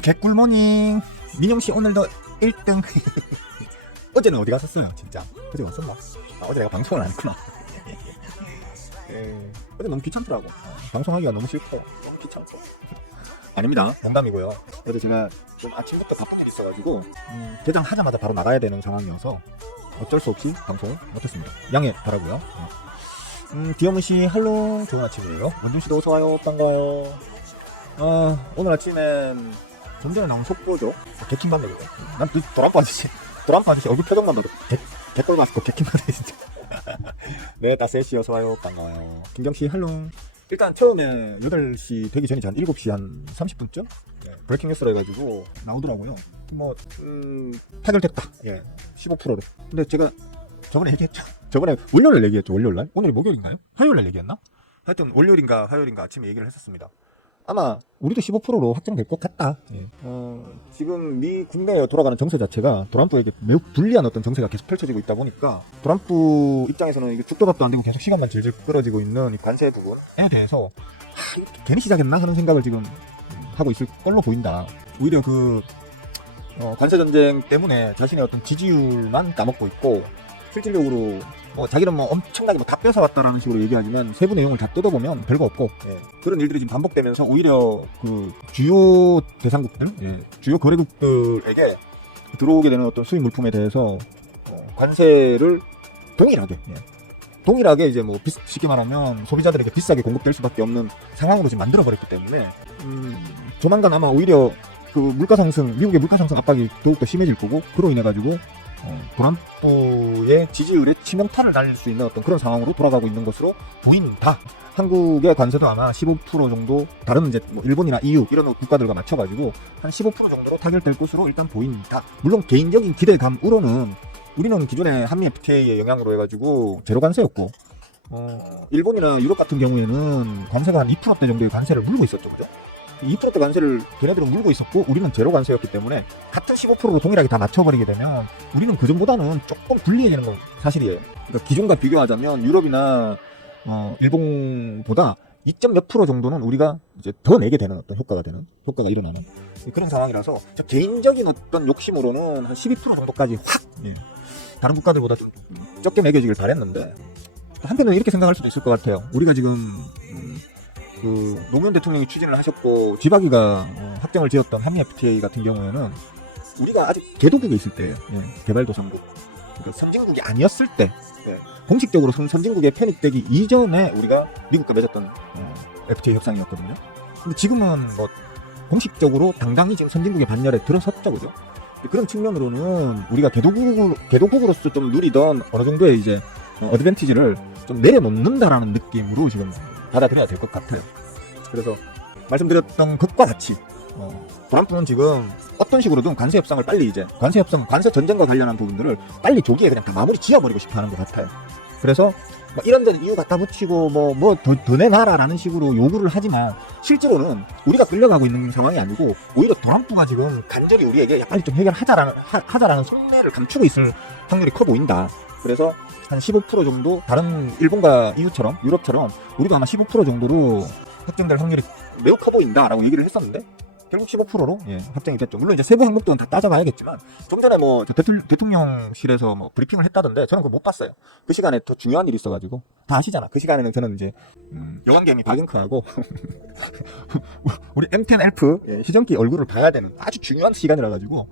개꿀모닝. 민용씨 오늘도 1등. 어제는 어디 갔었어요 진짜? 어제 왔었나? 어제 내가 방송을 안 했구나. 어제 너무 귀찮더라고. 방송하기가 너무 싫고 너무 귀찮고. 아닙니다, 농담이고요. 어제 제가 좀 아침부터 바쁜 일이 있어가지고 개장하자마자 바로 나가야 되는 상황이어서 어쩔 수 없이 방송을 못했습니다. 양해 바라고요. 디어문씨 할로, 좋은 아침이에요. 원준씨도 어서와요. 반가워요. 오늘 아침엔 좀 전에 나온 속보죠. 개킹받네. 난 그 도란파 아저씨 얼굴 표정만 봐도 개꿀 맛있고 개킹받네 진짜. 네, 따세씨 어서와요. 반가워요. 김경씨 할로. 일단 처음에 8시 되기 전에 한 7시 한 30분쯤 브레이킹 뉴스로 해가지고 나오더라고요. 뭐 타결됐다. 15%로. 근데 제가 저번에 얘기했죠. 저번에 월요일날 얘기했죠. 월요일날? 오늘이 목요일인가요? 화요일날 얘기했나? 하여튼 월요일인가 화요일인가 아침에 얘기를 했었습니다. 아마 우리도 15%로 확정될 것 같다. 지금 미 국내에 돌아가는 정세 자체가 트럼프에게 매우 불리한 어떤 정세가 계속 펼쳐지고 있다 보니까 트럼프 입장에서는 이게 죽도 밥도 안 되고 계속 시간만 질질 끌어지고 있는 이 관세 부분에 대해서 괜히 시작했나 하는 생각을 지금 하고 있을 걸로 보인다. 오히려 그 관세 전쟁 때문에 자신의 어떤 지지율만 까먹고 있고 실질적으로 뭐 자기는 뭐 엄청나게 뭐 다 뺏어왔다라는 식으로 얘기하지만 세부 내용을 다 뜯어보면 별거 없고 그런 일들이 지금 반복되면서 오히려 그 주요 대상국들, 주요 거래국들에게 들어오게 되는 어떤 수입 물품에 대해서 관세를 동일하게 이제 뭐 쉽게 말하면 소비자들에게 비싸게 공급될 수밖에 없는 상황으로 지금 만들어버렸기 때문에 조만간 아마 오히려 그 물가 상승, 미국의 물가 상승 압박이 더욱더 심해질 거고 그로 인해 가지고 트럼프의 지지율에 치명타를 날릴 수 있는 어떤 그런 상황으로 돌아가고 있는 것으로 보인다. 한국의 관세도 아마 15% 정도, 다른 이제 뭐 일본이나 EU 이런 국가들과 맞춰가지고 한 15% 정도로 타결될 것으로 일단 보인다. 물론 개인적인 기대감으로는 우리는 기존에 한미 FTA의 영향으로 해가지고 제로 관세였고, 일본이나 유럽 같은 경우에는 관세가 한 2%대 정도의 관세를 물고 있었죠, 그죠? 2%대 관세를 걔네들은 물고 있었고 우리는 제로 관세였기 때문에 같은 15%로 동일하게 다 맞춰버리게 되면 우리는 그 전보다는 조금 불리해지는 건 사실이에요. 그러니까 기존과 비교하자면 유럽이나 일본보다 2몇 % 정도는 우리가 이제 더 내게 되는 어떤 효과가 일어나는 그런 상황이라서 개인적인 어떤 욕심으로는 한 12% 정도까지 확 다른 국가들보다 좀 적게 매겨지길 바랬는데 한편으로는 이렇게 생각할 수도 있을 것 같아요. 우리가 지금 그 노무현 대통령이 추진을 하셨고 지박이가 확정을 지었던 한미 FTA 같은 경우에는 우리가 아직 개도국에 있을 때 개발도상국, 그러니까 선진국이 아니었을 때 공식적으로 선진국에 편입되기 이전에 우리가 미국과 맺었던 FTA 협상이었거든요. 근데 지금은 뭐 공식적으로 당당히 지금 선진국의 반열에 들어섰죠, 그죠? 그런 측면으로는 우리가 개도국으로서 좀 누리던 어느 정도의 이제 어드밴티지를 좀 내려놓는다라는 느낌으로 지금 받아들여야 될 것 같아요. 그래서 말씀드렸던 것과 같이 트럼프는 지금 어떤 식으로든 관세 협상을 빨리 이제 관세 전쟁과 관련한 부분들을 빨리 조기에 그냥 다 마무리 지어버리고 싶어하는 것 같아요. 그래서 뭐 이런저런 이유 갖다 붙이고 뭐 더 내놔라라는 식으로 요구를 하지만 실제로는 우리가 끌려가고 있는 상황이 아니고 오히려 트럼프가 지금 간절히 우리에게 야, 빨리 좀 해결하자라는 속내를 감추고 있을 확률이 커 보인다. 그래서 한 15% 정도 다른 일본과 EU처럼 유럽처럼 우리도 아마 15% 정도로 확정될 확률이 매우 커 보인다라고 얘기를 했었는데 결국 15%로 확정이 됐죠. 물론 이제 세부 항목들은 다 따져봐야겠지만 좀 전에 뭐 대통령실에서 뭐 브리핑을 했다던데 저는 그거 못 봤어요. 그 시간에 더 중요한 일이 있어가지고 다 아시잖아. 그 시간에는 저는 이제 여왕개미 박영크하고 우리 M10F 희정기 얼굴을 봐야 되는 아주 중요한 시간이라 가지고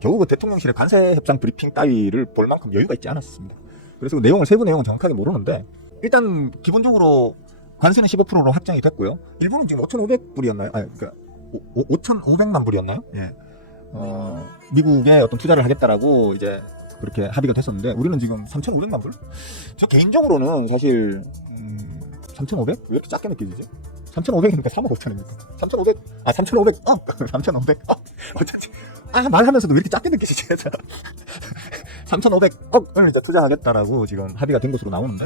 결국은 대통령실의 관세 협상 브리핑 따위를 볼 만큼 여유가 있지 않았습니다. 그래서 세부 내용은 정확하게 모르는데 일단 기본적으로 관세는 15%로 확정이 됐고요. 일본은 지금 5,500불이었나요? 그러니까 5,500만 불이었나요? 미국에 어떤 투자를 하겠다라고 이제 그렇게 합의가 됐었는데 우리는 지금 3,500만 불? 저 개인적으로는 사실 3,500? 왜 이렇게 작게 느껴지지? 3,500이니까 3억 5천입니까? 3,500 어쩐지 말하면서도 왜 이렇게 작게 느끼시지? 3,500억을 이제 투자하겠다라고 지금 합의가 된 것으로 나오는데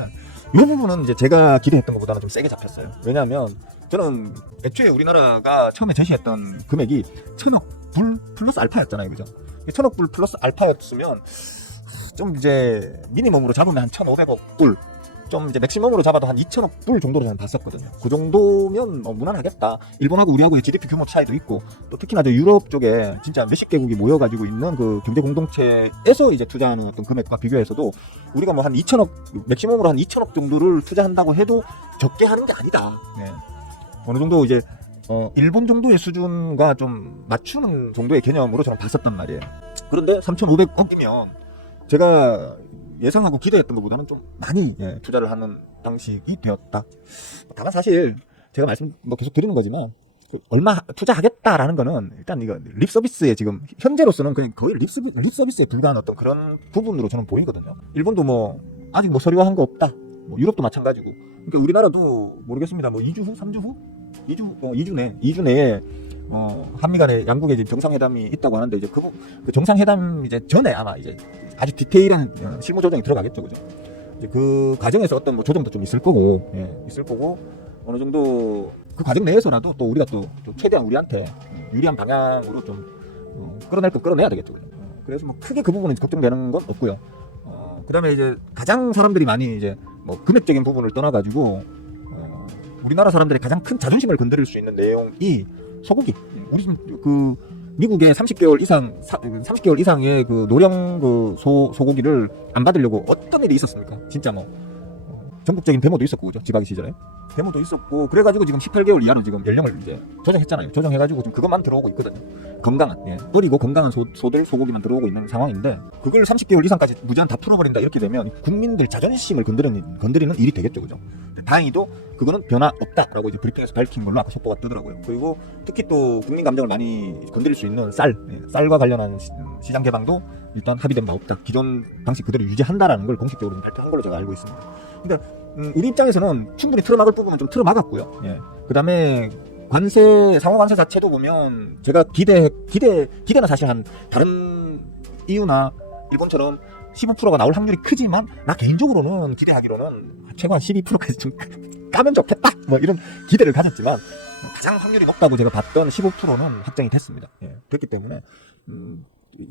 이 부분은 이제 제가 기대했던 것보다는 좀 세게 잡혔어요. 왜냐하면 저는 애초에 우리나라가 처음에 제시했던 금액이 1,000억 불 플러스 알파였잖아요, 그죠? 1,000억 불 플러스 알파였으면 좀 이제 미니멈으로 잡으면 한 1,500억 불 좀 이제 맥시멈으로 잡아도 한 2천억 불 정도로 저는 봤었거든요. 그 정도면 무난하겠다. 일본하고 우리하고의 GDP 규모 차이도 있고 또 특히나 저 유럽 쪽에 진짜 몇십 개국이 모여가지고 있는 그 경제 공동체에서 이제 투자하는 어떤 금액과 비교해서도 우리가 뭐 한 2천억 맥시멈으로 한 2천억 정도를 투자한다고 해도 적게 하는 게 아니다. 네. 어느 정도 이제 일본 정도의 수준과 좀 맞추는 정도의 개념으로 저는 봤었단 말이에요. 그런데 3,500억이면 제가 예상하고 기대했던 것보다는 좀 많이 투자를 하는 방식이 되었다. 다만 사실 제가 말씀 계속 드리는 거지만 얼마 투자하겠다라는 거는 일단 이거 립 서비스에 지금 현재로서는 그냥 거의 립 서비스에 불과한 어떤 그런 부분으로 저는 보이거든요. 일본도 뭐 아직 뭐 서류화한 거 없다. 뭐 유럽도 마찬가지고. 그러니까 우리나라도 모르겠습니다. 뭐 2주 후, 3주 후, 2주 내에 한미 간에 양국의 이제 정상회담이 있다고 하는데 이제 그 정상회담 이제 전에 아마 이제 아주 디테일한 실무 조정이 들어가겠죠, 그죠? 이제 그 과정에서 어떤 뭐 조정도 좀 있을 거고, 있을 거고 어느 정도 그 과정 내에서라도 또 우리가 또 최대한 우리한테 유리한 방향으로 좀 끌어낼 거 끌어내야 되겠죠, 그죠? 그래서 뭐 크게 그 부분은 걱정되는 건 없고요. 그다음에 이제 가장 사람들이 많이 이제 뭐 금액적인 부분을 떠나가지고 우리나라 사람들의 가장 큰 자존심을 건드릴 수 있는 내용이 소고기. 우리 그 미국의 30개월 이상의 그 노령 그 소고기를 안 받으려고 어떤 일이 있었습니까? 진짜 뭐 전국적인 데모도 있었고, 그죠? 지바기 시절에 데모도 있었고, 그래가지고 지금 18개월 이하로 지금 연령을 이제 조정했잖아요. 조정해가지고 지금 그것만 들어오고 있거든요. 건강한, 뿌리고 건강한 소고기만 들어오고 있는 상황인데, 그걸 30개월 이상까지 무제한 다 풀어버린다 이렇게 되면 국민들 자존심을 건드리는 일이 되겠죠, 그죠? 다행히도 그거는 변화 없다라고 이제 브리핑에서 밝힌 걸로 아까 속보가 뜨더라고요. 그리고 특히 또 국민 감정을 많이 건드릴 수 있는 쌀과 관련한 시장 개방도 일단 합의된 바 없다. 기존 방식 그대로 유지한다라는 걸 공식적으로 발표한 걸로 제가 알고 있습니다. 그러니까 우리 입장에서는 충분히 틀어막을 부분은 좀 틀어막았고요. 그 다음에 상호 관세 자체도 보면 제가 기대는 사실 한 다른 EU나 일본처럼 15%가 나올 확률이 크지만 나 개인적으로는 기대하기로는 최소한 12%까지 좀 까면 좋겠다 뭐 이런 기대를 가졌지만 가장 확률이 높다고 제가 봤던 15%는 확정이 됐습니다. 그렇기 때문에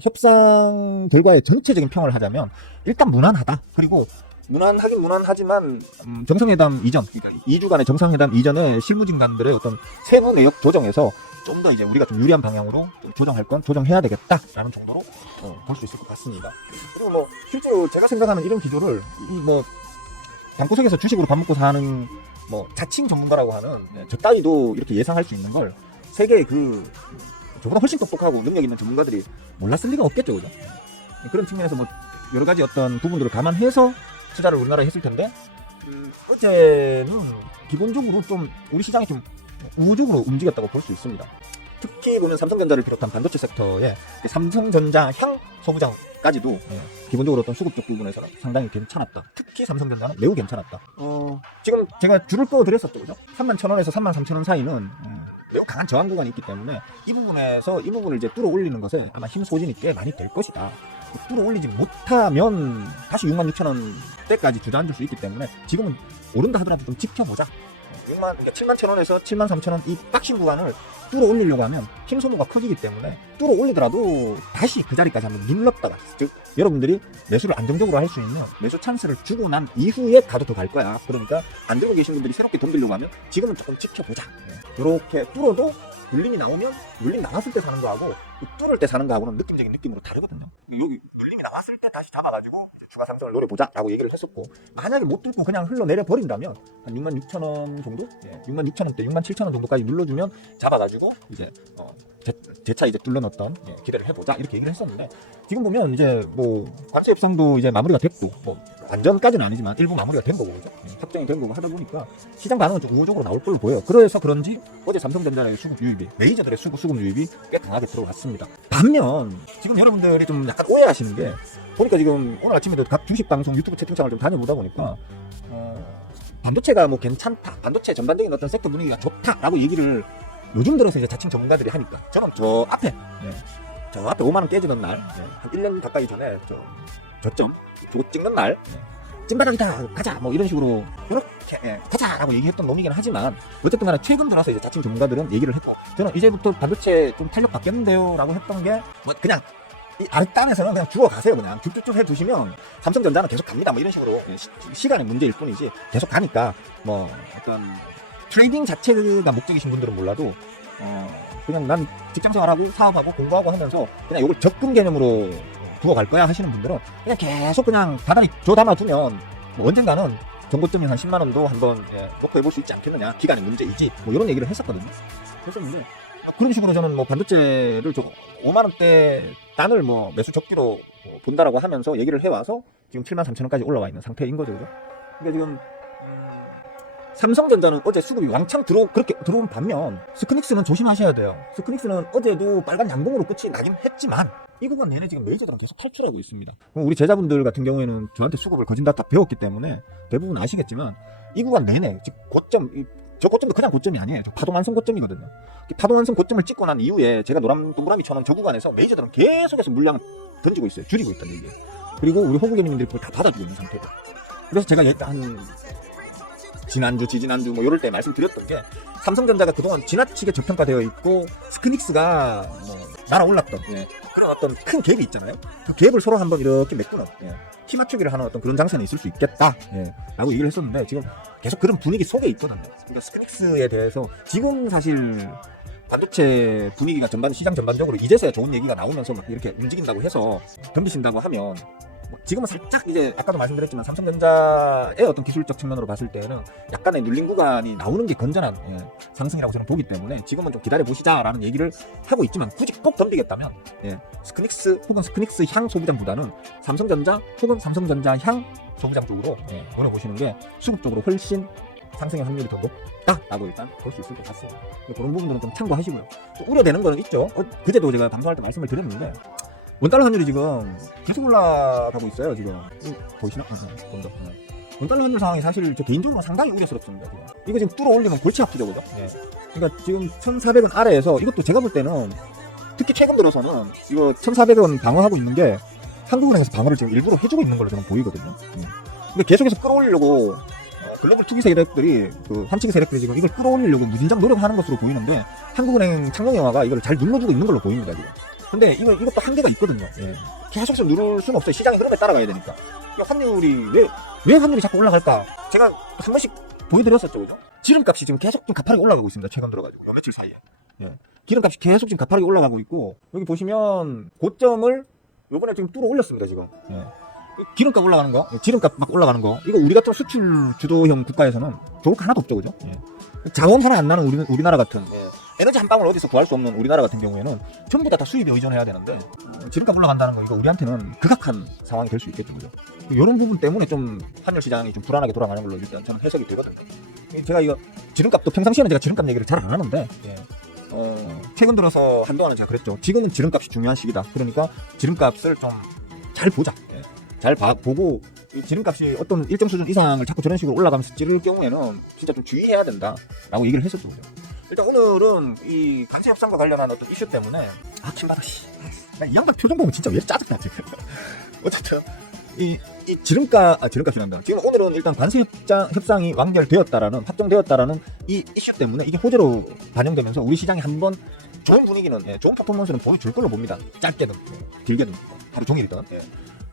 협상 결과의 전체적인 평을 하자면 일단 무난하다. 그리고 무난하긴 무난하지만 정상회담 이전, 그러니까 2주간의 정상회담 이전에 실무진 간들의 어떤 세부 내역 조정에서 좀 더 이제 우리가 좀 유리한 방향으로 좀 조정할 건 조정해야 되겠다라는 정도로 볼 수 있을 것 같습니다. 그리고 뭐 실제로 제가 생각하는 이런 기조를 뭐 방구석에서 주식으로 밥 먹고 사는 뭐 자칭 전문가라고 하는 저 따위도 이렇게 예상할 수 있는 걸 세계의 저보다 훨씬 똑똑하고 능력 있는 전문가들이 몰랐을 리가 없겠죠, 그죠? 그런 측면에서 뭐 여러 가지 어떤 부분들을 감안해서 투자를 우리나라에 했을 텐데 어제는 기본적으로 좀 우리 시장이 좀 우호적으로 움직였다고 볼 수 있습니다. 특히 보면 삼성전자를 비롯한 반도체 섹터에 삼성전자 향 소부장까지도 기본적으로 어떤 수급적 부분에서는 상당히 괜찮았다. 특히 삼성전자는 매우 괜찮았다. 지금 제가 줄을 꺼드렸었죠, 그죠? 31,000원에서 33,000원 사이는 매우 강한 저항 구간이 있기 때문에 이 부분을 이제 뚫어 올리는 것에 아마 힘 소진이 꽤 많이 될 것이다. 뚫어 올리지 못하면 다시 66,000원대까지 주저앉을 수 있기 때문에 지금은 오른다 하더라도 좀 지켜보자. 71,000원에서 73,000원 이 박싱 구간을 뚫어 올리려고 하면 힘 소모가 커지기 때문에 뚫어 올리더라도 다시 그 자리까지 한번 눌렀다가, 즉 여러분들이 매수를 안정적으로 할 수 있는 매수 찬스를 주고 난 이후에 가도 더 갈 거야. 그러니까 안 들고 계신 분들이 새롭게 돈 들려고 하면 지금은 조금 지켜보자. 이렇게 뚫어도 눌림이 나오면 눌림 나왔을 때 사는 거하고 뚫을 때 사는 거하고는 느낌적인 느낌으로 다르거든요. 여기 눌림이 나왔을 때 다시 잡아가지고 추가 상승을 노려보자 라고 얘기를 했었고, 만약에 못 뚫고 그냥 흘러내려 버린다면 한 66,000원 정도? 66,000원대 67,000원 정도까지 눌러주면 잡아가지고 이제 재차 이제 뚫려놨던 기대를 해보자 이렇게 얘기를 했었는데, 지금 보면 이제 뭐 관세 협상도 이제 마무리가 됐고 뭐 완전까지는 아니지만 일부 마무리가 된 거고, 그죠? 확정이 된 거고 하다 보니까 시장 반응은 좀 우호적으로 나올 걸로 보여요. 그래서 그런지 어제 삼성전자의 수급 유입이, 메이저들의 수급 유입이 꽤 강하게 들어왔습니다. 반면 지금 여러분들이 좀 약간 오해하시는 게, 보니까 지금 오늘 아침에도 각 주식 방송 유튜브 채팅창을 좀 다녀보다 보니까 반도체가 뭐 괜찮다, 반도체 전반적인 어떤 섹터 분위기가 좋다라고 얘기를 요즘 들어서 이제 자칭 전문가들이 하니까, 저는 저 앞에 5만원 깨지는 날, 한 1년 가까이 전에 저점 저거 찍는 날 찐바닥이다 가자 뭐 이런 식으로 이렇게 가자라고 얘기했던 놈이긴 하지만, 어쨌든 간에 최근 들어서 이제 자칭 전문가들은 얘기를 했고, 저는 이제부터 반도체 좀 탄력 받겠는데요 라고 했던 게 뭐 그냥 이 아랫단에서는 그냥 주워 가세요. 그냥 쭉쭉쭉 해두시면 삼성전자는 계속 갑니다. 뭐 이런 식으로 시간의 문제일 뿐이지 계속 가니까 뭐 어떤 트레이딩 자체가 목적이신 분들은 몰라도 그냥 난 직장생활하고 사업하고 공부하고 하면서 그냥 이걸 적금 개념으로 두고 갈 거야 하시는 분들은 그냥 계속 그냥 다달이 줘 담아두면 뭐 언젠가는 정고점인 한 10만 원도 한번 놓고 해볼 수 있지 않겠느냐. 기간의 문제이지. 뭐 이런 얘기를 했었거든요. 했었는데 그런 식으로 저는 뭐 반도체를 좀 5만 원대 단을 뭐 매수 적기로 본다라고 하면서 얘기를 해와서 지금 7만 3천 원까지 올라와 있는 상태인 거죠, 그죠? 그러니까 지금 삼성전자는 어제 수급이 왕창 그렇게 들어온 반면 스크닉스는 조심하셔야 돼요. 스크닉스는 어제도 빨간 양봉으로 끝이 나긴 했지만 이 구간 내내 지금 메이저들은 계속 탈출하고 있습니다. 우리 제자분들 같은 경우에는 저한테 수급을 거진다딱 배웠기 때문에 대부분 아시겠지만 이 구간 내내 즉 고점, 저 고점도 그냥 고점이 아니에요. 파동환송 고점이거든요. 파동환송 고점을 찍고 난 이후에 제가 동그라미처럼 저 구간에서 메이저들은 계속해서 물량을 던지고 있어요. 줄이고 있다는 얘기예요. 그리고 우리 호구개미님들이 그걸 다 받아주고 있는 상태고. 그래서 제가 한 지난주, 지지난주 뭐 이럴 때 말씀드렸던 게 삼성전자가 그동안 지나치게 저평가되어 있고 스크닉스가 뭐 날아올랐던 그런 어떤 큰 갭이 있잖아요. 그 갭을 서로 한번 이렇게 메꾸는 키 맞추기를 하는 어떤 그런 장세는 있을 수 있겠다 라고 얘기를 했었는데 지금 계속 그런 분위기 속에 있거든요. 그러니까 스크닉스에 대해서 지금 사실 반도체 분위기가 시장 전반적으로 이제서야 좋은 얘기가 나오면서 막 이렇게 움직인다고 해서 덤비신다고 하면 지금은 살짝 이제 아까도 말씀드렸지만 삼성전자의 어떤 기술적 측면으로 봤을 때는 약간의 눌린 구간이 나오는 게 건전한 상승이라고 저는 보기 때문에 지금은 좀 기다려보시자라는 얘기를 하고 있지만 굳이 꼭 덤비겠다면 스크닉스 혹은 스크닉스 향 소부장보다는 삼성전자 혹은 삼성전자 향 소부장 쪽으로 노려보시는 게 수급적으로 훨씬 상승의 확률이 더 높다라고 일단 볼 수 있을 것 같습니다. 그런 부분들은 좀 참고하시고요. 또 우려되는 거는 있죠. 그제도 제가 방송할 때 말씀을 드렸는데 원달러 환율이 지금 계속 올라가고 있어요. 지금 보이시나? 원달러 환율 상황이 사실 저 개인적으로 상당히 우려스럽습니다. 지금. 이거 지금 뚫어 올리면 골치 아프죠, 그죠? 그러니까 지금 1,400원 아래에서 이것도 제가 볼 때는 특히 최근 들어서는 이거 1,400원 방어하고 있는 게 한국은행에서 방어를 지금 일부러 해주고 있는 걸로 저는 보이거든요. 근데 계속해서 끌어올리려고 글로벌 투기 세력들이 환치기 세력들이 지금 이걸 끌어올리려고 무진장 노력하는 것으로 보이는데 한국은행 창룡영화가 이걸 잘 눌러주고 있는 걸로 보입니다, 지금. 근데 이것도 한계가 있거든요. 계속해서 누를 수는 없어요. 시장의 흐름에 따라가야 되니까. 환율이 왜 환율이 자꾸 올라갈까? 제가 한 번씩 보여드렸었죠, 그죠? 기름값이 지금 계속 좀 가파르게 올라가고 있습니다. 최근 들어가지고 며칠 사이에. 기름값이 계속 지금 가파르게 올라가고 있고 여기 보시면 고점을 요번에 지금 뚫어 올렸습니다, 지금. 기름값 올라가는 거, 기름값 막 올라가는 거, 이거 우리 같은 수출 주도형 국가에서는 좋을 거 하나도 없죠, 그죠? 자원사나 안 나는 우리나라 같은 에너지 한 방울 어디서 구할 수 없는 우리나라 같은 경우에는 전부 다 수입에 의존해야 되는데 기름값 올라간다는 거 이거 우리한테는 극악한 상황이 될 수 있겠죠, 그죠? 이런 부분 때문에 좀 환율 시장이 좀 불안하게 돌아가는 걸로 일단 저는 해석이 되거든요. 제가 이거 기름값도 평상시에는 제가 기름값 얘기를 잘 안 하는데 최근 들어서 한동안은 제가 그랬죠. 지금은 기름값이 중요한 시기다. 그러니까 기름값을 좀 잘 보자. 잘 보고 기름값이 어떤 일정 수준 이상을 자꾸 저런 식으로 올라가면서 찌를 경우에는 진짜 좀 주의해야 된다라고 얘기를 했었죠. 일단 오늘은 이 관세 협상과 관련한 어떤 이슈 때문에 킹받아 이 양반 표정 보면 진짜 왜 짜증나 지금. 어쨌든 이 기름값이란다. 지금 오늘은 일단 관세 협상이 완결되었다라는 확정되었다라는 이 이슈 때문에 이게 호재로 반영되면서 우리 시장이 한번 좋은 분위기는 좋은 퍼포먼스는 보여줄 걸로 봅니다. 짧게든 길게든 하루 종일이든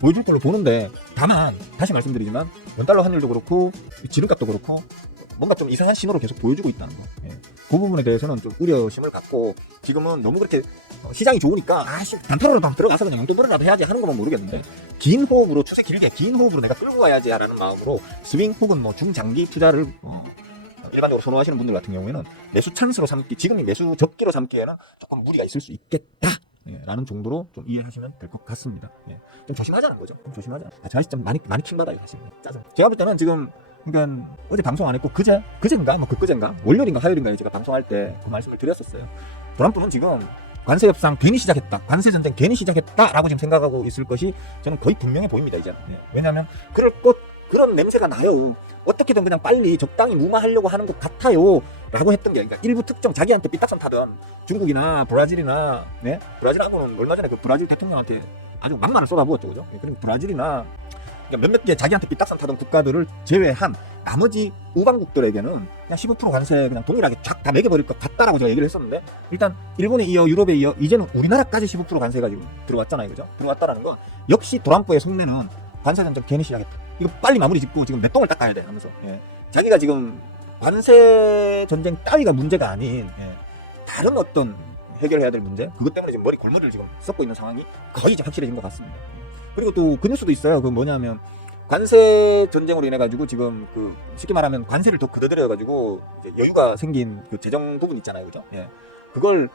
보여줄 걸로 보는데 다만 다시 말씀드리지만 원달러 환율도 그렇고 기름값도 그렇고 뭔가 좀 이상한 신호로 계속 보여주고 있다는 거. 그 부분에 대해서는 좀 우려심을 갖고 지금은 너무 그렇게 시장이 좋으니까 단타로라도 들어가서 그냥 용돈벌이라도 해야지 하는 거면 모르겠는데 긴 호흡으로 추세 길게 긴 호흡으로 내가 끌고 가야지 라는 마음으로 스윙 혹은 뭐 중장기 투자를 일반적으로 선호하시는 분들 같은 경우에는 매수 찬스로 삼기 지금이 매수 적기로 삼기에는 조금 무리가 있을 수 있겠다 라는 정도로 좀 이해하시면 될 것 같습니다. 좀 조심하자는 거죠. 좀 조심하자. 제가 진짜 많이 킹받아요 사실. 짜증. 제가 볼 때는 지금 그러니까 어제 방송 안 했고 그젠가 월요일인가 화요일인가에 제가 방송할 때 그 말씀을 드렸었어요. 트럼프는 지금 관세 협상 괜히 시작했다, 관세 전쟁 괜히 시작했다라고 지금 생각하고 있을 것이 저는 거의 분명해 보입니다 이제. 왜냐하면 그런 냄새가 나요. 어떻게든 그냥 빨리 적당히 무마하려고 하는 것 같아요 라고 했던 게, 그러니까 일부 특정 자기한테 삐딱선 타던 중국이나 브라질이나 브라질하고는 얼마 전에 그 브라질 대통령한테 아주 막말을 쏟아부었죠, 그죠? 그리고 브라질이나 그러니까 몇몇 개 자기한테 삐딱선 타던 국가들을 제외한 나머지 우방국들에게는 그냥 15% 관세 그냥 동일하게 쫙 다 매겨버릴 것 같다라고 제가 얘기를 했었는데, 일단 일본에 이어 유럽에 이어 이제는 우리나라까지 15% 관세가 지금 들어왔잖아요. 그죠? 들어왔다라는 건 역시 도란프의 속내는 관세 전쟁 괜히 시작했다. 이거 빨리 마무리 짓고 지금 내 똥을 닦아야 돼 하면서, 예. 자기가 지금 관세 전쟁 따위가 문제가 아닌, 예, 다른 어떤 해결해야 될 문제, 그것 때문에 지금 머리 골머리를 지금 썩고 있는 상황이 거의 이제 확실해진 것 같습니다. 그리고 또 그 뉴스도 있어요. 그 뭐냐면 관세 전쟁으로 인해 가지고 지금 그 쉽게 말하면 관세를 더 걷어들여 가지고 여유가 생긴 그 재정 부분 있잖아요. 그죠? 예. 그걸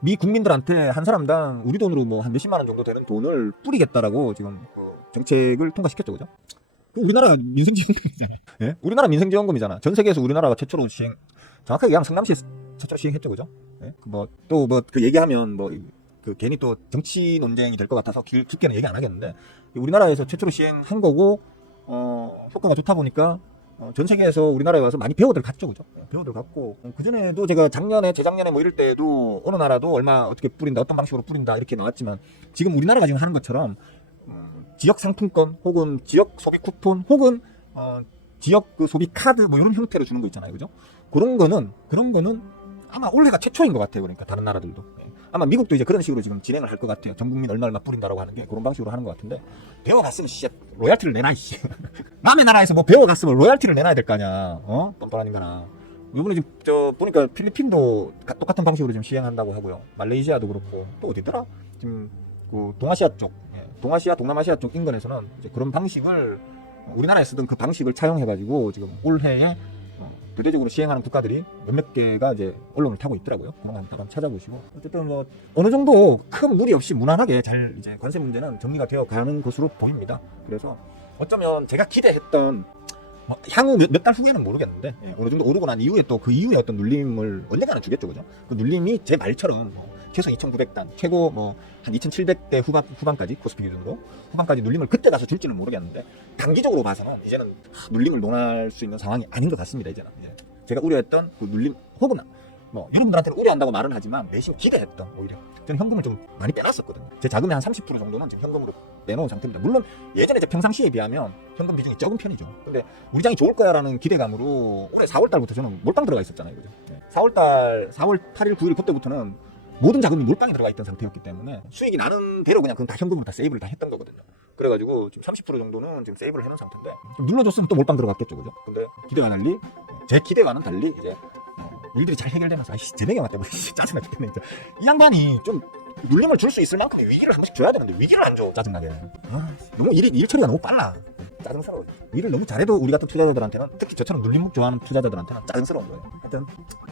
미 국민들한테 한 사람당 우리 돈으로 뭐 한 몇십만 원 정도 되는 돈을 뿌리겠다라고 지금 그 정책을 통과시켰죠. 그죠? 그 우리나라 민생지원금이잖아. 예? 우리나라 민생지원금이잖아. 전 세계에서 우리나라가 최초로 정확하게 얘기하면 성남시에 최초로 시행했죠. 그죠? 예? 또 그 얘기하면 그 괜히 또 정치 논쟁이 될 것 같아서 깊게는 얘기 안 하겠는데, 우리나라에서 최초로 시행한 거고, 효과가 좋다 보니까 전 세계에서 우리나라에 와서 많이 배워들 갔죠. 그죠? 배워들 갔고, 그전에도 제가 재작년에 뭐 이럴 때도 어느 나라도 얼마 어떻게 뿌린다, 어떤 방식으로 뿌린다 이렇게 나왔지만, 지금 우리나라가 지금 하는 것처럼 지역 상품권 혹은 지역 소비 쿠폰 혹은 지역 그 소비 카드 뭐 이런 형태로 주는 거 있잖아요. 그죠? 그런 거는 아마 올해가 최초인 것 같아요. 그러니까 다른 나라들도. 아마 미국도 이제 그런 식으로 지금 진행을 할 것 같아요. 전 국민 얼마 뿌린다라고 하는 게 그런 방식으로 하는 것 같은데, 배워갔으면 로얄티를 내놔 이씨. 남의 나라에서 뭐 배워갔으면 로얄티를 내놔야 될 거 아니야. 뻔뻔한 인간아. 이번에 지금 보니까 필리핀도 똑같은 방식으로 지금 시행한다고 하고요. 말레이시아도 그렇고, 또 어디더라? 지금 그 동아시아 쪽, 동아시아, 동남아시아 쪽 인근에서는 이제 그런 방식을 우리나라에 쓰던 그 방식을 차용해가지고 지금 올해에 대대적으로 시행하는 국가들이 몇몇 개가 이제 언론을 타고 있더라고요. 그런 거 한번 찾아보시고, 어쨌든 뭐 어느 정도 큰 무리 없이 무난하게 잘 이제 관세 문제는 정리가 되어 가는 것으로 보입니다. 그래서 어쩌면 제가 기대했던 향후 몇 달 후에는 모르겠는데, 어느 정도 오르고 난 이후에 또 그 이후에 어떤 눌림을 언젠가는 주겠죠. 그죠? 그 눌림이 제 말처럼 최소 2,900단, 최고 뭐 한 2,700대 후반까지, 코스피 기준으로 후반까지 눌림을 그때 가서 줄지는 모르겠는데, 단기적으로 봐서는 이제는 눌림을 논할 수 있는 상황이 아닌 것 같습니다. 이제는 제가 우려했던 그 눌림, 혹은 뭐 여러분들한테는 우려한다고 말은 하지만 내심 기대했던, 오히려 저는 현금을 좀 많이 빼놨었거든요. 제 자금의 한 30% 정도는 지금 현금으로 빼놓은 상태입니다. 물론 예전에 제 평상시에 비하면 현금 비중이 적은 편이죠. 근데 우리 장이 좋을 거야라는 기대감으로 올해 4월달부터 저는 몰빵 들어가 있었잖아요. 그죠? 4월 8일, 9일 그때부터는 모든 자금이 몰빵에 들어가 있던 상태였기 때문에 수익이 나는 대로 그냥 다 현금으로 다 세이브를 다 했던 거거든요. 그래가지고 지금 30% 정도는 지금 세이브를 해놓은 상태인데, 좀 눌러줬으면 또 몰빵 들어갔겠죠. 그죠? 근데 기대와 달리, 제 기대와는 달리 이제 일들이 잘 해결되면서, 쟤네가 맞다, 뭐 짜증나 죽겠네 진짜. 이 양반이 좀 눌림을 줄 수 있을 만큼의 위기를 한 번씩 줘야 되는데 위기를 안 줘. 짜증나게. 너무 일 처리가 너무 빨라. 짜증스러워. 일을 너무 잘해도 우리 같은 투자자들한테는, 특히 저처럼 눌림 좋아하는 투자자들한테는 짜증스러운 거예요. 하여튼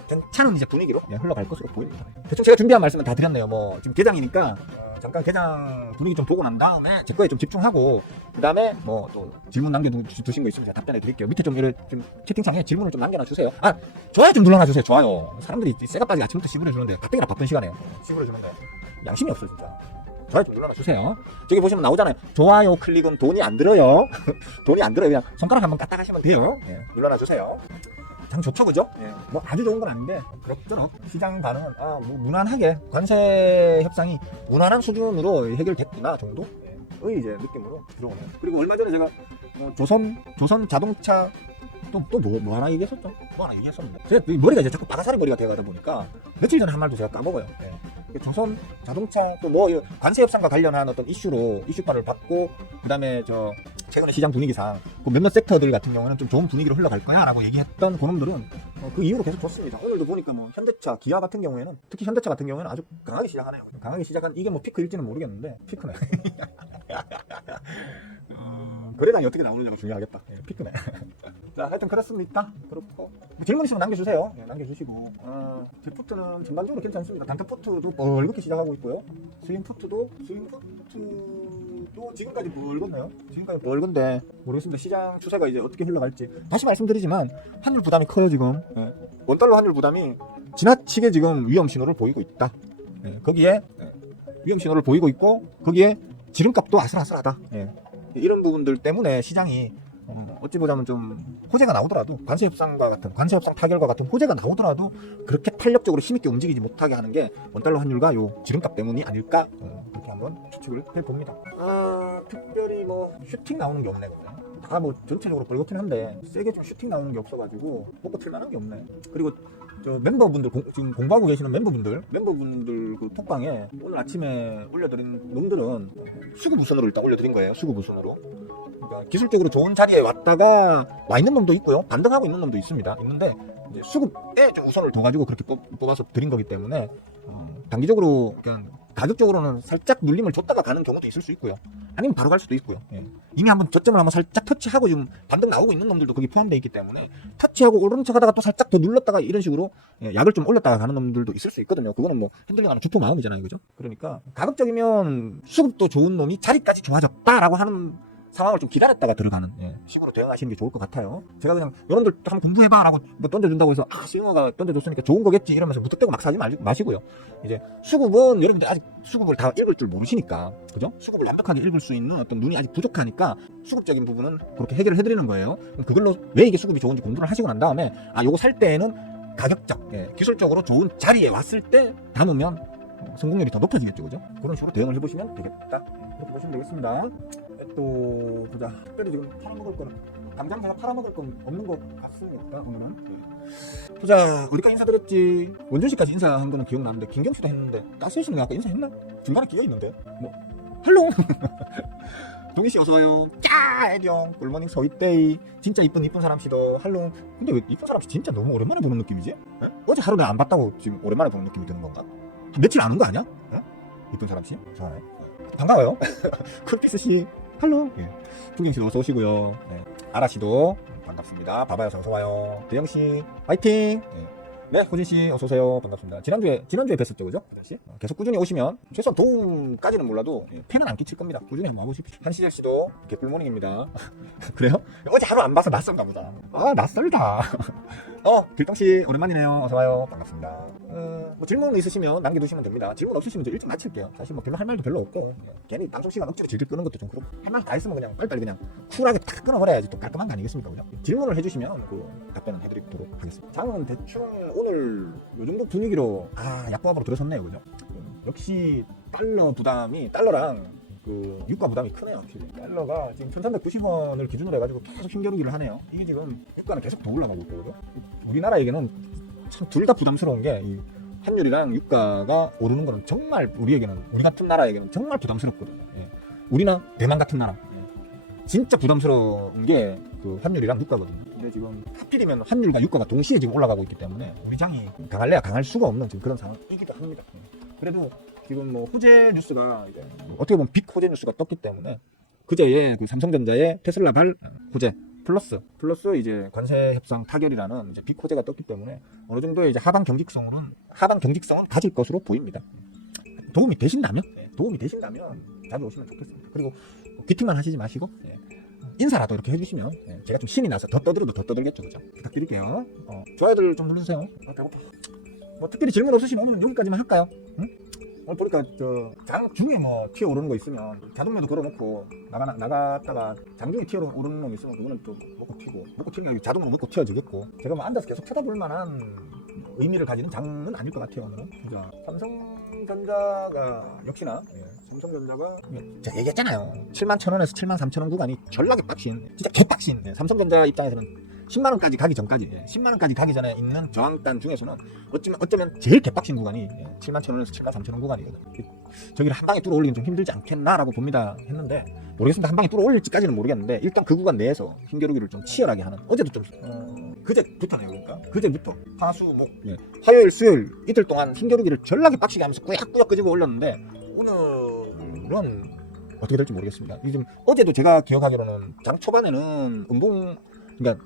괜찮은 이제 분위기로 흘러갈 것으로 보입니다. 대충 제가 준비한 말씀은 다 드렸네요. 뭐 지금 개장이니까 잠깐 개장 분위기 좀 보고 난 다음에 제 거에 좀 집중하고, 그 다음에 뭐 또 질문 남겨두신 거 있으면 제가 답변해 드릴게요. 밑에 좀 채팅창에 질문을 좀 남겨놔 주세요. 좋아요 좀 눌러놔 주세요. 좋아요. 사람들이 쇠가 빠지게 아침부터 씹으려 주는데, 가뜩이나 바쁜 시간에 씹으려 주는데 양심이 없어 진짜. 좋아요 좀 눌러놔 주세요. 저기 보시면 나오잖아요. 좋아요 클릭은 돈이 안 들어요. 돈이 안 들어요. 그냥 손가락 한번 까딱 하시면 돼요. 눌러놔 주세요. 참 좋죠, 그죠? 뭐 아주 좋은 건 아닌데, 그럭저럭 시장 반응은 뭐 무난하게 관세 협상이 무난한 수준으로 해결됐구나 정도의 이제 느낌으로 들어오네요. 그리고 얼마 전에 제가 조선 자동차 뭐 하나 얘기했었죠? 뭐 하나 얘기했었는데, 제가 머리가 이제 자꾸 바가사리 머리가 되어가다 보니까 며칠 전에 한 말도 제가 까먹어요. 조선 자동차 또 뭐 관세 협상과 관련한 어떤 이슈판을 받고, 그 다음에 최근에 시장 분위기상 그 몇몇 섹터들 같은 경우는 좀 좋은 분위기로 흘러갈 거야 라고 얘기했던 그놈들은 그 이후로 계속 좋습니다. 오늘도 보니까 뭐 현대차, 기아 같은 경우에는, 특히 현대차 같은 경우에는 아주 강하게 시작하네요. 강하게 시작한, 이게 뭐 피크일지는 모르겠는데 피크네. 거래량이 어떻게 나오느냐가 중요하겠다. 피크네. 자, 하여튼 그렇습니다. 그렇고 질문 있으면 남겨주세요. 남겨주시고, 제 푸트는 전반적으로 괜찮습니다. 단타 푸트도 벌겋게 시작하고 있고요. 스윙 푸트도 지금까지 벌겋네요. 지금까지 벌겋데 모르겠습니다. 시장 추세가 이제 어떻게 흘러갈지. 다시 말씀드리지만 환율 부담이 커요 지금. 원달러 환율 부담이 지나치게 지금 위험 신호를 보이고 있다. 거기에 위험 신호를 보이고 있고, 거기에 지름값도 아슬아슬하다. 이런 부분들 때문에 시장이 어찌 보자면 좀 호재가 나오더라도 관세협상 타결과 같은 호재가 나오더라도 그렇게 탄력적으로 힘있게 움직이지 못하게 하는 게 원달러 환율과 요 지름값 때문이 아닐까 그렇게 한번 추측을 해봅니다. 특별히 뭐 슈팅 나오는 게 없네. 다 뭐 전체적으로 벌겋긴 한데 세게 좀 슈팅 나오는 게 없어가지고 먹고 튈만한 게 없네. 그리고 저 멤버분들 지금 공부하고 계시는 멤버분들 그 톡방에 오늘 아침에 올려드린 놈들은 수급 우선으로 일단 올려드린 거예요. 수급 우선으로. 그러니까 기술적으로 좋은 자리에 왔다가 와 있는 놈도 있고요. 반등하고 있는 놈도 있는데 이제 수급에 좀 우선을 더 가지고 그렇게 뽑아서 드린 거기 때문에 단기적으로 그냥 가격적으로는 살짝 눌림을 줬다가 가는 경우도 있을 수 있고요. 아니면 바로 갈 수도 있고요. 이미 한번 저점을 한번 살짝 터치하고 지금 반등 나오고 있는 놈들도 거기 포함되어 있기 때문에 터치하고 오른 척 하다가 또 살짝 더 눌렀다가 이런 식으로 약을 좀 올렸다가 가는 놈들도 있을 수 있거든요. 그거는 뭐 흔들려가는 주포 마음이잖아요. 그죠? 그러니까 가급적이면 수급도 좋은 놈이 자리까지 좋아졌다라고 하는 상황을 좀 기다렸다가 들어가는 식으로 대응하시는 게 좋을 것 같아요. 제가 그냥 여러분들 한번 공부해봐라고 뭐 던져준다고 해서 수영아가 던져줬으니까 좋은 거겠지 이러면서 무턱대고 막 사지 마시고요. 이제 수급은 여러분들 아직 수급을 다 읽을 줄 모르시니까, 그죠? 수급을 완벽하게 읽을 수 있는 어떤 눈이 아직 부족하니까 수급적인 부분은 그렇게 해결을 해드리는 거예요. 그걸로 왜 이게 수급이 좋은지 공부를 하시고 난 다음에 요거 살 때에는 가격적, 기술적으로 좋은 자리에 왔을 때 담으면 성공률이 더 높아지겠죠, 그죠? 그런 식으로 대응을 해보시면 되겠다. 이렇게 보시면 되겠습니다. 또 보자. 특별히 지금 팔아먹을 거는 당장 제가 팔아먹을 건 없는 것 같습니다. 오늘은 보자. 어디까지 인사드렸지? 원준씨까지 인사한 거는 기억나는데 김경수도 했는데 따스씨는 아까 인사했나? 중간에 끼어 있는데 뭐 할롱 동희씨 어서와요. 짜 애령 꿀모닝 서윗데이 진짜 이쁜 사람씨도 할롱. 근데 왜 이쁜 사람씨 진짜 너무 오랜만에 보는 느낌이지? 어제 하루 내가 안 봤다고 지금 오랜만에 보는 느낌이 드는 건가? 며칠 안 온 거 아니야? 이쁜 사람씨? 좋아요. 반가워요. 쿨피스씨 할로. 풍경씨도 어서 오시고요. 아라씨도 반갑습니다. 바바야 어서와요. 대영씨 화이팅. 네, 호진씨 어서오세요. 반갑습니다. 지난주에 뵀었죠, 그죠? 호진씨? 계속 꾸준히 오시면 최소한 도움까지는 몰라도 폐는 안 끼칠 겁니다. 꾸준히 한번 와보십시오. 한시절씨도 개꿀모닝입니다. 그래요? 어제 하루 안 봐서 낯선가 보다. 낯설다. 길동씨 오랜만이네요. 어서와요. 반갑습니다. 뭐 질문 있으시면 남겨두시면 됩니다. 질문 없으시면 저 일찍 마칠게요. 사실 뭐 별로 할 말도 별로 없고 괜히 방송 시간 억지로 질질 끄는 것도 좀 그렇고 할 말 다 있으면 그냥 빨리빨리 그냥 쿨하게 탁 끊어버려야지 또 깔끔한 거 아니겠습니까? 그죠? 질문을 해주시면 그 답변을 해드리도록 하겠습니다. 장은 대충 오늘 요 정도 분위기로 약보합으로 들어섰네요, 그죠? 역시 달러랑 그 유가 부담이 크네요. 확실히. 달러가 지금 1390원을 기준으로 해가지고 계속 힘겨루기를 하네요. 이게 지금 유가는 계속 더 올라가고 있거든요. 우리나라에게는 참 둘 다 부담스러운 게 이 환율이랑 유가가 오르는 거는 정말 우리 같은 나라에게는 정말 부담스럽거든요. 우리나 대만 같은 나라 진짜 부담스러운 게 그 환율이랑 유가거든요. 근데 지금 하필이면 환율과 유가가 동시에 지금 올라가고 있기 때문에 우리 장이 강할래야 강할 수가 없는 지금 그런 상황이기도 합니다. 그래도 지금 뭐 호재 뉴스가 이제 어떻게 보면 빅 호재 뉴스가 떴기 때문에 그제의 그 삼성전자의 테슬라발 호재 플러스 이제 관세 협상 타결이라는 이제 빅 호재가 떴기 때문에 어느 정도의 이제 하방 경직성은 가질 것으로 보입니다. 도움이 되신다면 자주 오시면 좋겠습니다. 그리고 귀팅만 하시지 마시고 인사라도 이렇게 해주시면 제가 좀 신이 나서 더 떠들어도 더 떠들겠죠, 그죠? 부탁드릴게요. 좋아요들 좀 눌러주세요. 배고파. 뭐 특별히 질문 없으시면 오늘은 여기까지만 할까요? 응? 오늘 보니까 장 중에 뭐 튀어 오르는 거 있으면 자동매도 걸어놓고 나갔다가 장 중에 튀어 오르는 놈 있으면 그거는 또 먹고 튀는 게 아니고 자동으로 먹고 튀어지겠고 제가 뭐 앉아서 계속 쳐다볼 만한 의미를 가지는 장은 아닐 것 같아요. 오늘은. 그죠? 삼성전자가 역시나 삼성전자가 제가 얘기했잖아요. 71,000원에서 73,000원 구간이 전락에 빡신 진짜 개빡신 삼성전자 입장에서는 10만원까지 가기 전까지 10만원까지 가기 전에 있는 저항단 중에서는 어쩌면 제일 개빡신 구간이 71,000원에서 73,000원 구간이거든요. 저기를 한 방에 뚫어 올리긴 좀 힘들지 않겠나라고 봅니다 했는데 모르겠습니다. 한 방에 뚫어 올릴지까지는 모르겠는데 일단 그 구간 내에서 힘겨루기를 좀 치열하게 하는 어제도 좀 그제부터네요. 그러니까 그제부터 화수 화요일 수요일 이틀 동안 힘겨루기를 전락에 빡시게 하면서 꾸역꾸역 끄집어 올렸는데 오늘은 어떻게 될지 모르겠습니다. 지금 어제도 제가 기억하기로는 장 초반에는 그러니까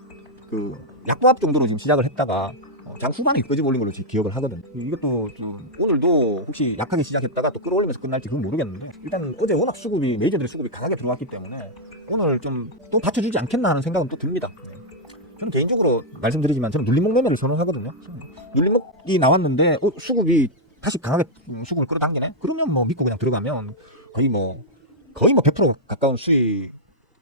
그 약보합 정도로 지금 시작을 했다가 장 후반에 끄집어 올린 걸로 기억을 하거든요. 이것도 좀 오늘도 혹시 약하게 시작했다가 또 끌어올리면서 끝날지 그건 모르겠는데 일단 어제 워낙 메이저들의 수급이 강하게 들어왔기 때문에 오늘 좀 또 받쳐주지 않겠나 하는 생각은 또 듭니다. 저는 개인적으로 말씀드리지만 저는 눌림목 매매를 선호하거든요. 눌림목이 나왔는데 수급이 다시 강하게 수급을 끌어당기네? 그러면 뭐 믿고 그냥 들어가면 거의 뭐 100% 가까운 수익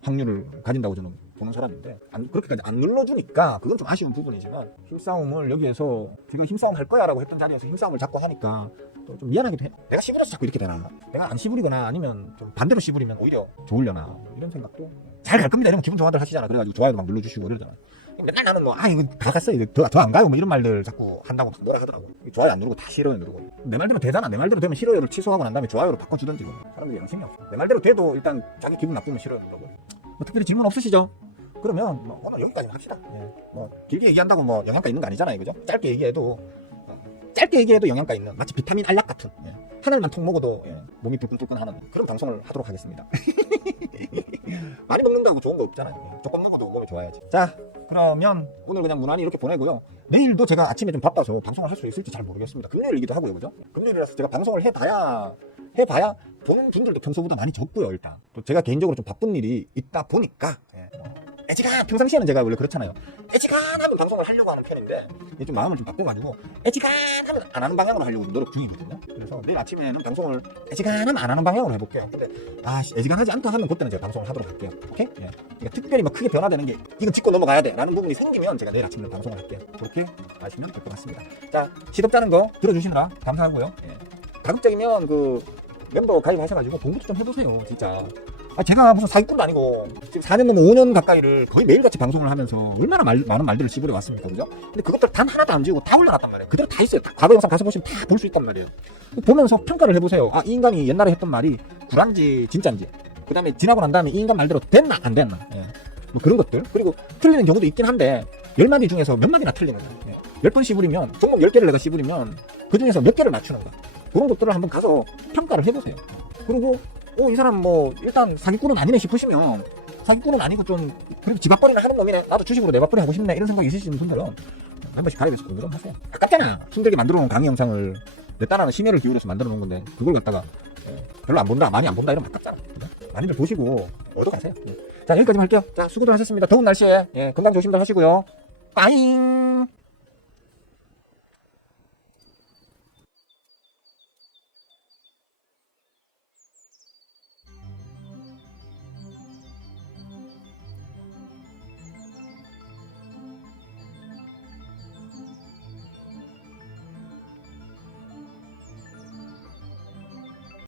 확률을 가진다고 저는 보는 사람인데 그렇게까지 안 눌러주니까 그건 좀 아쉬운 부분이지만 힘싸움을 여기에서 제가 힘싸움 할 거야 라고 했던 자리에서 힘싸움을 자꾸 하니까 또 좀 미안하기도 해. 내가 씨부려서 자꾸 이렇게 되나, 내가 안 씨부리거나 아니면 좀 반대로 씨부리면 오히려 좋으려나 이런 생각도. 잘 갈 겁니다 이러면 기분 좋아들 하시잖아. 그래가지고 좋아요도 막 눌러주시고 이러잖아. 맨날 나는 뭐 이거 다 갔어요, 이거 더 안 가요 뭐 이런 말들 자꾸 한다고 뭐라 하더라고. 좋아요 안 누르고 다 싫어요 누르고. 내 말대로 되잖아. 내 말대로 되면 싫어요를 취소하고 난 다음에 좋아요로 바꿔주던지. 뭐 사람들이 양심이 없어. 내 말대로 돼도 일단 자기 기분 나쁘면 싫어요 누르고. 뭐 특별히 질문 없으시죠? 그러면 뭐 오늘 여기까지만 합시다. 예. 뭐 길게 얘기한다고 뭐 영양가 있는 거 아니잖아요, 그죠? 짧게 얘기해도 영양가 있는, 마치 비타민 알약 같은, 하늘만 통 먹어도 몸이 불끈불끈하는 그런 방송을 하도록 하겠습니다. 많이 먹는다고 좋은 거 없잖아요. 조금 먹어도 몸이 좋아야지. 자, 그러면 오늘 그냥 무난히 이렇게 보내고요. 내일도 제가 아침에 좀 바빠서 방송을 할 수 있을지 잘 모르겠습니다. 금요일이기도 하고요, 그죠? 금요일이라서 제가 방송을 해봐야 보는 분들도 평소보다 많이 적고요. 일단 또 제가 개인적으로 좀 바쁜 일이 있다 보니까 애지간, 평상시에는 제가 원래 그렇잖아요. 애지간하면 방송을 하려고 하는 편인데 이제 좀 마음을 좀 바꿔가지고 애지간하면 안 하는 방향으로 하려고 노력 중이거든요. 그래서 내일 아침에는 방송을 애지간하면 안 하는 방향으로 해볼게요. 근데 애지간하지 않다 하면 그때는 제가 방송을 하도록 할게요. 오케이? 예. 그러니까 특별히 막 크게 변화되는 게 이거 짚고 넘어가야 돼 라는 부분이 생기면 제가 내일 아침에 방송을 할게요. 그렇게 아시면 될 것 같습니다. 자, 시덥 짜는 거 들어주시느라 감사하고요. 가급적이면 그 멤버 가입하셔가지고 공부도 좀 해보세요, 진짜. 제가 무슨 사기꾼도 아니고 지금 4년 넘어 5년 가까이를 거의 매일같이 방송을 하면서 얼마나 많은 말들을 씹으려 왔습니까, 그죠? 근데 그것들 단 하나도 안 지우고 다 올려놨단 말이에요. 그대로 다 있어요. 과거 영상 가서 보시면 다 볼 수 있단 말이에요. 보면서 평가를 해보세요. 이 인간이 옛날에 했던 말이 구란지 진짠지, 그 다음에 지나고 난 다음에 이 인간 말대로 됐나 안 됐나, 뭐 그런 것들. 그리고 틀리는 경우도 있긴 한데 10마디 중에서 몇 마디나 틀리는 거예요. 10번 씹으리면, 종목 10개를 내가 씹으리면 그 중에서 몇 개를 맞추는 거야. 그런 것들을 한번 가서 평가를 해보세요. 그리고 이 사람 뭐 일단 사기꾼은 아니네 싶으시면, 사기꾼은 아니고 좀 그래도 집 앞벌이나 하는 놈이네, 나도 주식으로 내 밥벌이 하고 싶네, 이런 생각이 있으시는 분들은 한 번씩 가입해서 공부 좀 하세요. 아깝잖아. 힘들게 만들어 놓은 강의 영상을 내 딸하는 심혈을 기울여서 만들어 놓은 건데 그걸 갖다가 별로 안 본다, 많이 안 본다 이러면 아깝잖아. 많이들 보시고 얻어가세요. 자, 여기까지만 할게요. 자, 수고들 하셨습니다. 더운 날씨에 건강 조심들 하시고요. 빠잉.